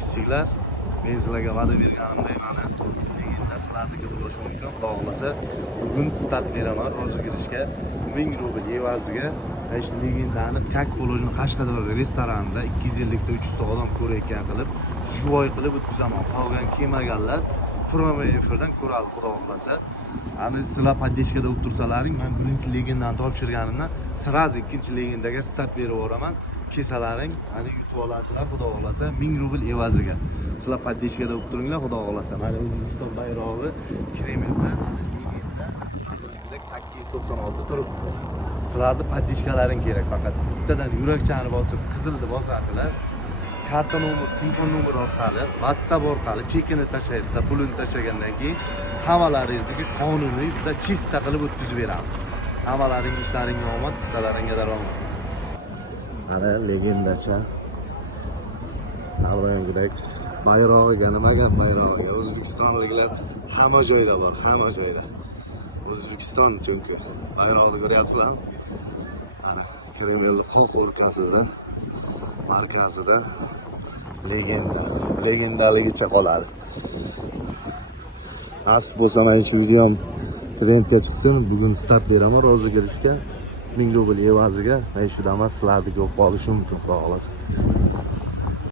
kichiklar. Men sizlarga va'da berganimdek mana legenda sizlarga bo'lishi mumkin. Xudo xolasa bugun start beraman rozыгрышga 1000 rubl evaziga. Shu legendani как положено Qashqadaryo restoranida 250 ta 300 ta odam ko'rayotgan qilib, juvoy qilib o'tkazaman. Qolgan kelmaganlar promou efirdan ko'radi xudo xolasa. Ani sizlar poddeshkada o'tib tursalaring, men birinchi legendani topshirganimdan sразу ikkinchi legendaga start berib yuboraman. Kesalaring, ani yutib olasizlar xudo xolasa 1000 rubl evaziga. Sizlar poddeshkada o'tib turinglar xudo xolasa. Mana O'zbekiston bayrog'i Kremlda, legenda 896 turibdi. Sizlarning poddeshkalaring kerak faqat. Bittadan yurakchani bosib, qizilni bosasizlar. Karta nomer, telefon nomeri orqali, WhatsApp orqali chekini tashlaysizlar, pulini tashlagandan keyin hammalaringizni qonuniy biz chista qilib o'tkazib beramiz. Hammalaring ishlaringga omad, qizlaringga daromad. Mana legendacha. Navbatdagidek bayrog'iga nimaga bayrog'iga O'zbekistonliklar hamma joyda bor, hamma joyda. O'zbekiston chunki bayrog'ini ko'ryapsizlar. Mana Kreml qo'q o'lkasida, markazida legendaligicha qoladi. Nasib bo'lsa mana shu videom trendga chiqsin, bugun start beraman rozыгрышga 1000 rubl evaziga. Mana shu damas sizlarga ko'p qolishi mumkin, xudo xolasa.